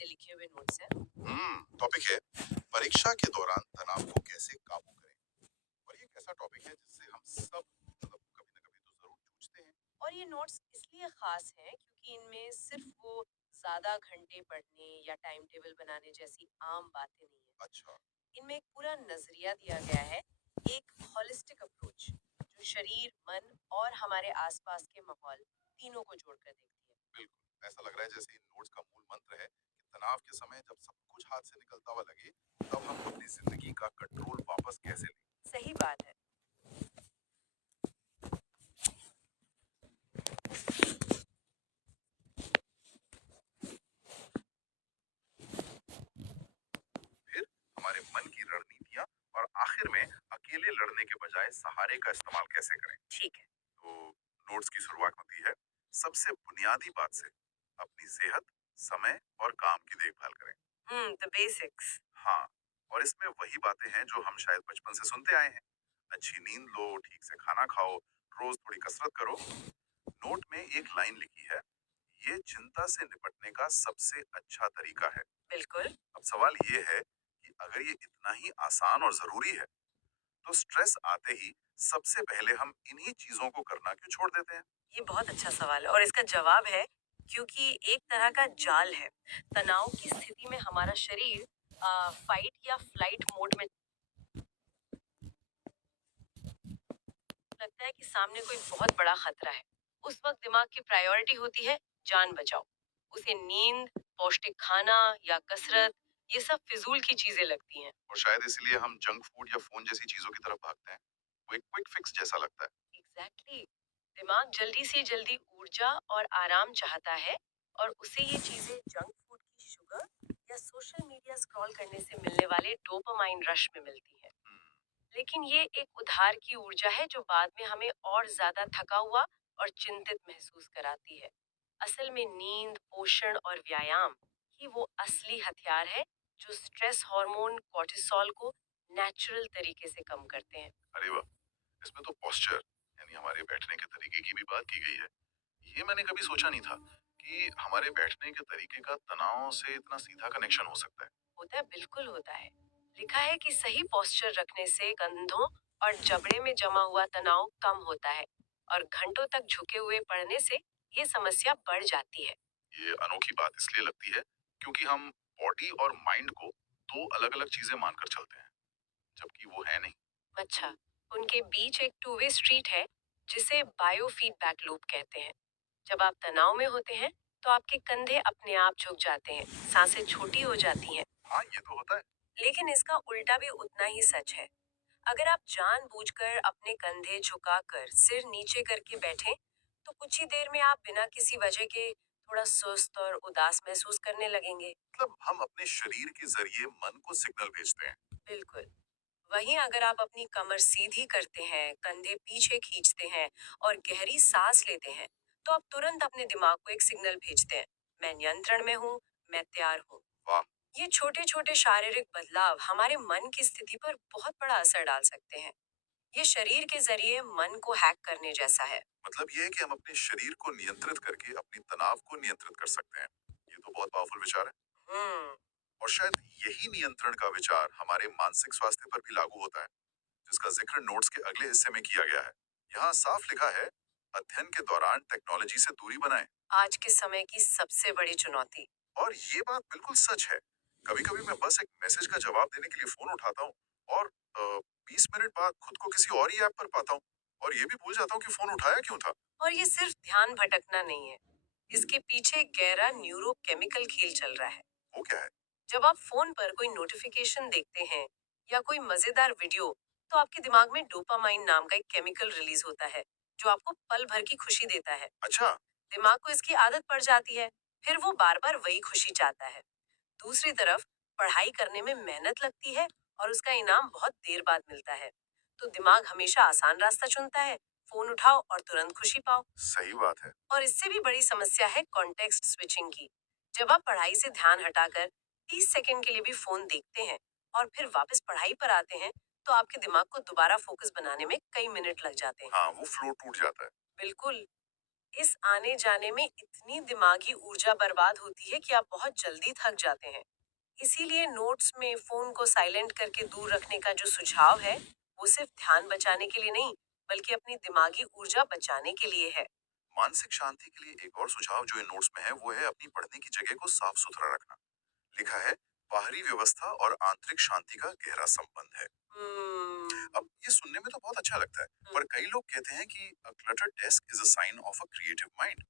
से लिखे हुए नोट्स हैं। टॉपिक है परीक्षा के दौरान तनाव को कैसे काबू करें। और ये एक ऐसा टॉपिक है जिससे हम सब मतलब कभी ना कभी तो जरूर जूझते हैं। और ये नोट्स इसलिए खास हैं क्योंकि इनमें सिर्फ वो ज्यादा घंटे पढ़ने या टाइम टेबल बनाने जैसी आम बातें नहीं है। अच्छा। इनमें एक पूरा नजरिया दिया गया है, एक हॉलिस्टिक अप्रोच जो शरीर, मन और हमारे आसपास के माहौल तीनों को जोड़कर देखती है। बिल्कुल ऐसा लग रहा है जैसे इन नोट्स का मूल मंत्र है कि तनाव के समय जब सब कुछ हाथ से निकलता हुआ लगे तब हम अपनी जिंदगी का कंट्रोल वापस कैसे लें। सही बात है। फिर हमारे मन की रणनीतियां और आखिर में अकेले लड़ने के बजाय सहारे का इस्तेमाल कैसे करें। ठीक है। तो नोट्स की शुरुआत होती है सबसे बुनियादी बात से, अपनी सेहत, समय और काम की देखभाल करें। The basics. हाँ, और इसमें वही बातें हैं जो हम शायद बचपन से सुनते आए हैं। अच्छी नींद लो, ठीक से खाना खाओ, रोज थोड़ी कसरत करो। नोट में एक लाइन लिखी है, ये चिंता से निपटने का सबसे अच्छा तरीका है। बिल्कुल। अब सवाल ये है कि अगर ये इतना ही आसान और जरूरी है तो स्ट्रेस आते ही सबसे पहले हम इन्हीं चीजों को करना क्यों छोड़ देते हैं। ये बहुत अच्छा सवाल है और इसका जवाब है क्योंकि एक तरह का जाल है। तनाव की स्थिति में हमारा शरीर फाइट या फ्लाइट मोड में लगता है कि सामने कोई बहुत बड़ा खतरा है। उस वक्त दिमाग की प्रायोरिटी होती है जान बचाओ। उसे नींद, पौष्टिक खाना या कसरत, ये सब फिजूल की चीजें लगती हैं। और शायद इसलिए हम जंक फूड या फोन जैसी चीजों की तरफ भागते हैं। वो एक क्विक फिक्स जैसा लगता है। एग्जैक्टली। दिमाग जल्दी से जल्दी ऊर्जा और आराम चाहता है और उसे ये चीजें जंक फूड की शुगर या सोशल मीडिया स्क्रॉल करने से मिलने वाले डोपामाइन रश में मिलती है। लेकिन ये एक उधार की ऊर्जा है जो बाद में हमें और ज्यादा थका हुआ और चिंतित महसूस कराती है। असल में नींद, पोषण और व्यायाम ही वो असली हथियार है जो स्ट्रेस हार्मोन कोर्टिसोल को नेचुरल तरीके से कम करते हैं। अरे वाह, इसमें तो पोस्चर यानी हमारे बैठने के तरीके की भी बात की गई है। ये मैंने कभी सोचा नहीं था कि हमारे बैठने के तरीके का तनाव से इतना सीधा कनेक्शन हो सकता है। होता है, बिल्कुल होता है। लिखा है कि सही पोस्चर रखने से कंधों और जबड़े में जमा हुआ तनाव कम होता है और घंटों तक झुके हुए पड़ने से ये समस्या बढ़ जाती है। ये अनोखी बात इसलिए लगती है क्योंकि हम बॉडी और माइंड को दो अलग अलग चीजें मानकर चलते हैं, जबकि वो है नहीं। अच्छा, उनके बीच एक टू वे स्ट्रीट है जिसे बायो फीडबैक लूप कहते हैं। जब आप तनाव में होते हैं तो आपके कंधे अपने आप झुक जाते हैं, सांसें छोटी हो जाती हैं। हाँ, ये तो होता है। लेकिन इसका उल्टा भी उतना ही सच है। अगर आप जानबूझकर अपने कंधे झुकाकर सिर नीचे करके बैठें, तो कुछ ही देर में आप बिना किसी वजह के थोड़ा सुस्त और उदास महसूस करने लगेंगे। मतलब हम अपने शरीर के जरिए मन को सिग्नल भेजते हैं। बिल्कुल। वहीं अगर आप अपनी कमर सीधी करते हैं, कंधे पीछे खींचते हैं और गहरी सांस लेते हैं, तो आप तुरंत अपने दिमाग को एक सिग्नल भेजते हैं, मैं नियंत्रण में हूँ, मैं तैयार हूँ। वाह। ये छोटे छोटे शारीरिक बदलाव हमारे मन की स्थिति पर बहुत बड़ा असर डाल सकते हैं। ये शरीर के जरिए मन को हैक करने जैसा है। मतलब ये है कि हम अपने शरीर को नियंत्रित करके अपनी तनाव को नियंत्रित कर सकते हैं। ये तो बहुत पावरफुल विचार है। हम्म। और शायद यही नियंत्रण का विचार हमारे मानसिक स्वास्थ्य पर भी लागू होता है, जिसका जिक्र नोट्स के अगले हिस्से में किया गया है। यहाँ साफ लिखा है, अध्ययन के दौरान टेक्नोलॉजी से दूरी बनाएं। आज के समय की सबसे बड़ी चुनौती। और ये बात बिल्कुल सच है। कभी कभी मैं बस एक मैसेज का जवाब देने के लिए फोन उठाता हूँ और 20 मिनट बाद खुद को किसी और ही ऐप पर पाता हूँ और ये भी भूल जाता हूँ कि फोन उठाया क्यों था। और ये सिर्फ ध्यान भटकना नहीं है, इसके पीछे गहरा न्यूरोकेमिकल खेल चल रहा है। वो क्या है। जब आप फोन पर कोई नोटिफिकेशन देखते हैं या कोई मजेदार वीडियो, तो आपके दिमाग में डोपामाइन नाम का एक केमिकल रिलीज होता है जो आपको पल भर की खुशी देता है। अच्छा। दिमाग को इसकी आदत पड़ जाती है, फिर वो बार बार वही खुशी चाहता है। दूसरी तरफ पढ़ाई करने में मेहनत लगती है और उसका इनाम बहुत देर बाद मिलता है, तो दिमाग हमेशा आसान रास्ता चुनता है, फोन उठाओ और तुरंत खुशी पाओ। सही बात है। और इससे भी बड़ी समस्या है कॉन्टेक्स्ट स्विचिंग की। जब आप पढ़ाई से ध्यान हटाकर 30 सेकंड के लिए भी फोन देखते हैं और फिर वापस पढ़ाई पर आते हैं, तो आपके दिमाग को दोबारा फोकस बनाने में कई मिनट लग जाते हैं। हाँ, वो फ्लो टूट जाता है। बिल्कुल। इस आने जाने में इतनी दिमागी ऊर्जा बर्बाद होती है कि आप बहुत जल्दी थक जाते हैं। इसीलिए नोट्स में फोन को साइलेंट करके दूर रखने का जो सुझाव है, वो सिर्फ ध्यान बचाने के लिए नहीं, बल्कि अपनी दिमागी ऊर्जा बचाने के लिए है। मानसिक शांति के लिए एक और सुझाव जो इन नोट्स में है वो है अपनी पढ़ने की जगह को साफ सुथरा रखना। लिखा है, बाहरी व्यवस्था और आंतरिक शांति का गहरा संबंध है। अब ये सुनने में तो बहुत अच्छा लगता है, पर कई लोग कहते हैं कि a cluttered desk is a sign of a creative mind.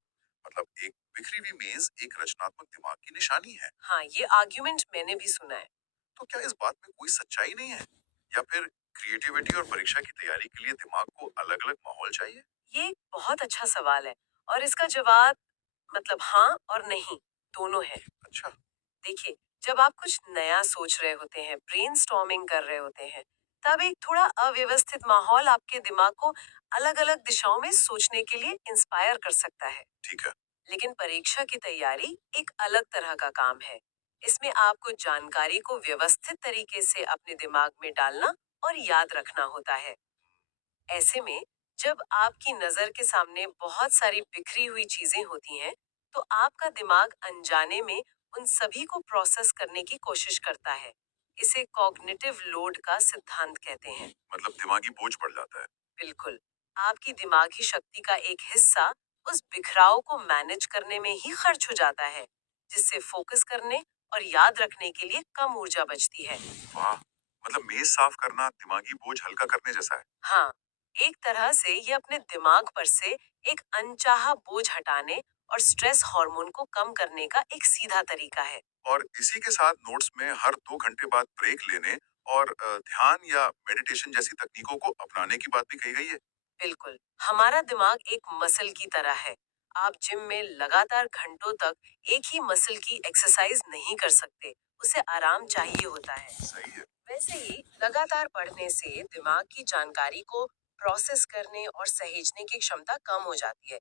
मतलब एक बिखरी हुई मेज एक रचनात्मक दिमाग की निशानी है। हाँ, ये आर्ग्यूमेंट मैंने भी सुना है। तो क्या इस बात में कोई सच्चाई नहीं है, या फिर क्रिएटिविटी और परीक्षा की तैयारी के लिए दिमाग को अलग अलग माहौल चाहिए? ये एक बहुत अच्छा सवाल है और इसका जवाब मतलब हाँ और नहीं, दोनों है। अच्छा। देखिए, जब आप कुछ नया सोच रहे होते हैं, ब्रेनस्टॉर्मिंग कर रहे होते हैं, तब एक थोड़ा अव्यवस्थित माहौल आपके दिमाग को अलग-अलग दिशाओं में सोचने के लिए इंस्पायर कर सकता है। ठीक है। लेकिन परीक्षा की तैयारी एक अलग तरह का काम है। इसमें आपको जानकारी को व्यवस्थित तरीके से अपने दिमाग में डालना और याद रखना होता है। ऐसे में जब आपकी नजर के सामने बहुत सारी बिखरी हुई चीजें होती हैं, तो आपका दिमाग अनजाने में उन सभी को प्रोसेस करने की कोशिश करता है। इसे कॉग्निटिव लोड का सिद्धांत कहते हैं। मतलब दिमागी बोझ बढ़ जाता है। बिल्कुल, आपकी दिमागी शक्ति का एक हिस्सा उस बिखराव को मैनेज करने में ही खर्च हो जाता है, जिससे फोकस करने और याद रखने के लिए कम ऊर्जा बचती है। वाह, मतलब मेज साफ करना दिमागी बोझ हल्का करने जैसा है। हाँ, एक तरह से ये अपने दिमाग पर से एक अनचाहा बोझ हटाने और स्ट्रेस हार्मोन को कम करने का एक सीधा तरीका है। और इसी के साथ नोट्स में हर 2 घंटे बाद ब्रेक लेने और ध्यान या मेडिटेशन जैसी तकनीकों को अपनाने की बात भी कही गई है। बिल्कुल, हमारा दिमाग एक मसल की तरह है। आप जिम में लगातार घंटों तक एक ही मसल की एक्सरसाइज नहीं कर सकते, उसे आराम चाहिए होता है। सही है। वैसे ही लगातार पढ़ने से दिमाग की जानकारी को प्रोसेस करने और सहेजने की क्षमता कम हो जाती है।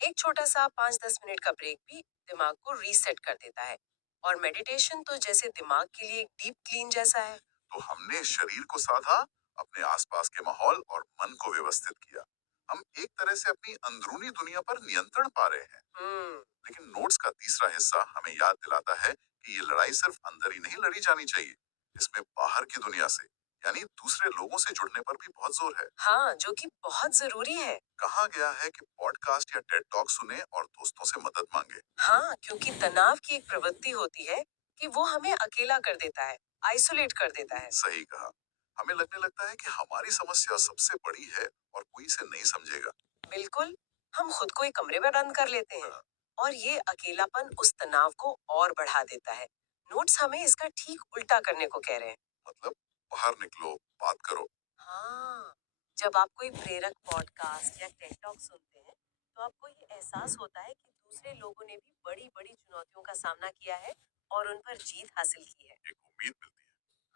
एक छोटा सा 5-10 मिनट का ब्रेक भी दिमाग को रीसेट कर देता है। और मेडिटेशन तो जैसे दिमाग के लिए एक डीप क्लीन जैसा है। तो हमने शरीर को साधा, अपने आसपास के माहौल और मन को व्यवस्थित किया। हम एक तरह से अपनी अंदरूनी दुनिया पर नियंत्रण पा रहे हैं। हम्म। लेकिन नोट्स का तीसरा हिस्सा हमें याद दिलाता है कि ये लड़ाई सिर्फ अंदर ही नहीं लड़ी जानी चाहिए। इसमें बाहर की दुनिया से, यानी दूसरे लोगों से जुड़ने पर भी बहुत जोर है। हाँ, जो कि बहुत जरूरी है। कहा गया है कि पॉडकास्ट या टेड टॉक सुने और दोस्तों से मदद मांगे। हाँ, क्योंकि तनाव की एक प्रवृत्ति होती है कि वो हमें अकेला कर देता है, आइसोलेट कर देता है। सही कहा। हमें लगने लगता है कि हमारी समस्या सबसे बड़ी है और कोई इसे नहीं समझेगा। बिल्कुल, हम खुद को एक कमरे में बंद कर लेते हैं हाँ, और ये अकेलापन उस तनाव को और बढ़ा देता है। नोट्स हमें इसका ठीक उल्टा करने को कह रहे हैं। मतलब बाहर निकलो, बात करो। हाँ, जब आप कोई प्रेरक पॉडकास्ट या टेड टॉक सुनते हैं, तो आपको ये एहसास होता है कि दूसरे लोगों ने भी बड़ी-बड़ी चुनौतियों का सामना किया है और उन पर जीत हासिल की है। एक उम्मीद मिलती है।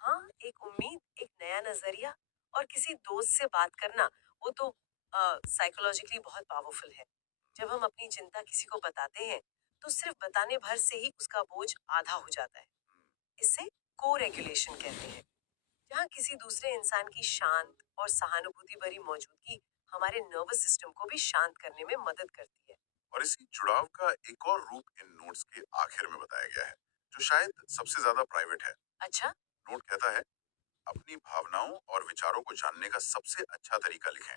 हाँ, एक उम्मीद, एक नया नजरिया और किसी दोस्त से बात करना, वो तो साइकोलॉजिकली बहुत पावरफुल है। जब हम अपनी चिंता किसी को बताते हैं, तो सिर्फ बताने भर से ही उसका बोझ आधा हो जाता है। इसे को रेगुलेशन कहते हैं, जहाँ किसी दूसरे इंसान की शांत और सहानुभूति भरी मौजूदगी हमारे नर्वस सिस्टम को भी शांत करने में मदद करती है। और इसी जुड़ाव का एक और रूप इन नोट्स के आखिर में बताया गया है, जो शायद सबसे ज्यादा प्राइवेट है। अच्छा। नोट कहता है, अपनी भावनाओं और विचारों को जानने का सबसे अच्छा तरीका लिखें,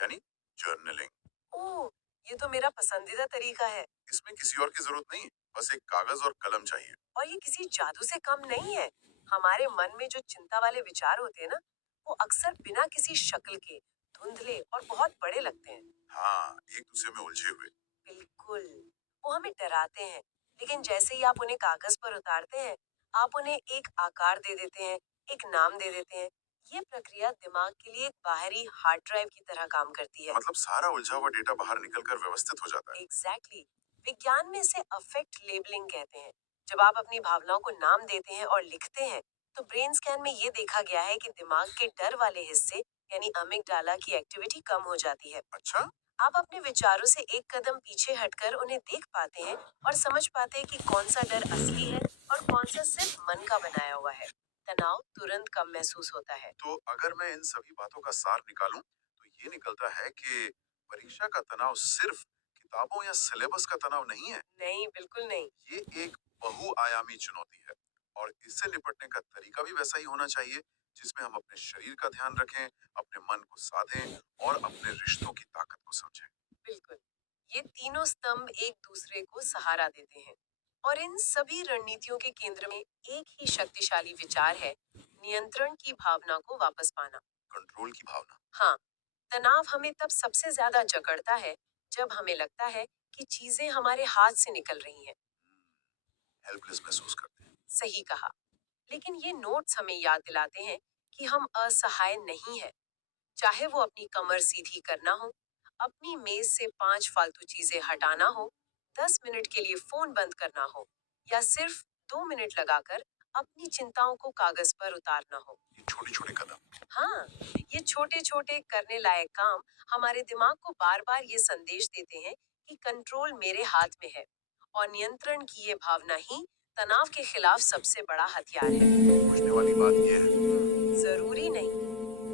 यानी जर्नलिंग। ओह, ये तो मेरा पसंदीदा तरीका है। इसमें किसी और की जरूरत नहीं, बस एक कागज और कलम चाहिए। और ये किसी जादू से कम नहीं है। हमारे मन में जो चिंता वाले विचार होते हैं ना, वो अक्सर बिना किसी शक्ल के धुंधले और बहुत बड़े लगते हैं। हाँ, एक दूसरे में उलझे हुए। बिल्कुल, वो हमें डराते हैं, लेकिन जैसे ही आप उन्हें कागज पर उतारते हैं, आप उन्हें एक आकार दे देते हैं, एक नाम दे देते हैं। ये प्रक्रिया दिमाग के लिए एक बाहरी हार्ड ड्राइव की तरह काम करती है। मतलब सारा उलझा हुआ डेटा बाहर निकलकर व्यवस्थित हो जाता है। Exactly exactly. विज्ञान में इसे अफेक्ट लेबलिंग कहते हैं। जब आप अपनी भावनाओं को नाम देते हैं और लिखते हैं, तो ब्रेन स्कैन में ये देखा गया है कि दिमाग के डर वाले हिस्से यानी अमिगडाला की एक्टिविटी कम हो जाती है। अच्छा। आप अपने विचारों से एक कदम पीछे हटकर उन्हें देख पाते हैं और समझ पाते हैं कि कौन सा डर असली है और कौन सा सिर्फ मन का बनाया हुआ है। तनाव तुरंत कम महसूस होता है। तो अगर मैं इन सभी बातों का सार निकालूं, तो ये निकलता है कि परीक्षा का तनाव सिर्फ किताबों या सिलेबस का तनाव नहीं है, नहीं, बिल्कुल नहीं। ये एक बहुआयामी चुनौती है और इससे निपटने का तरीका भी वैसा ही होना चाहिए जिसमें हम अपने शरीर का ध्यान रखें, अपने मन को साधें और अपने रिश्तों की ताकत को समझें। बिल्कुल। ये तीनों स्तंभ एक दूसरे को सहारा देते हैं और इन सभी रणनीतियों के केंद्र में एक ही शक्तिशाली विचार है, नियंत्रण की भावना को वापस पाना। कंट्रोल की भावना। हाँ, तनाव हमें तब सबसे ज्यादा जकड़ता है जब हमें लगता है कि चीजें हमारे हाथ से निकल रही हैं। हेल्पलेस महसूस करते हैं। सही कहा। लेकिन ये नोट्स हमें याद दिलाते हैं कि हम असहाय नहीं हैं। चाहे वो अपनी कमर सीधी करना हो, अपनी मेज से 5 फालतू चीजें हटाना हो, 10 मिनट के लिए फोन बंद करना हो, या सिर्फ 2 मिनट लगाकर अपनी चिंताओं को कागज पर उतारना हो। ये छोटे छोटे कदम। हाँ, ये छोटे छोटे करने लायक काम हमारे दिमाग को बार बार ये संदेश देते हैं कि कंट्रोल मेरे हाथ में है और नियंत्रण की ये भावना ही तनाव के खिलाफ सबसे बड़ा हथियार है। पूछने वाली बात यह है, जरूरी नहीं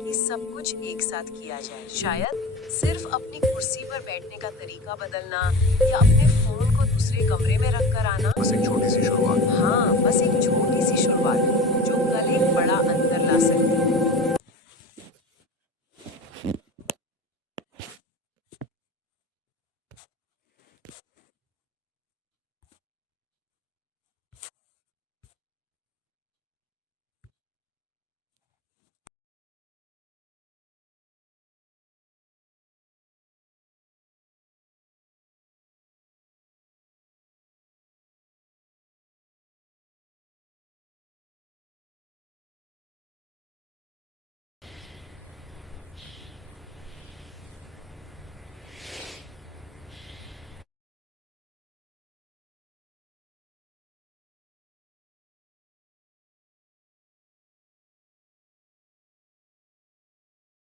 कि सब कुछ एक साथ किया जाए। शायद सिर्फ अपनी कुर्सी पर बैठने का तरीका बदलना या अपने फोन को दूसरे कमरे में रख कर आना। बस एक छोटी सी शुरुआत। हाँ, बस एक छोटी सी शुरुआत जो कल एक बड़ा अंतर ला सकती है।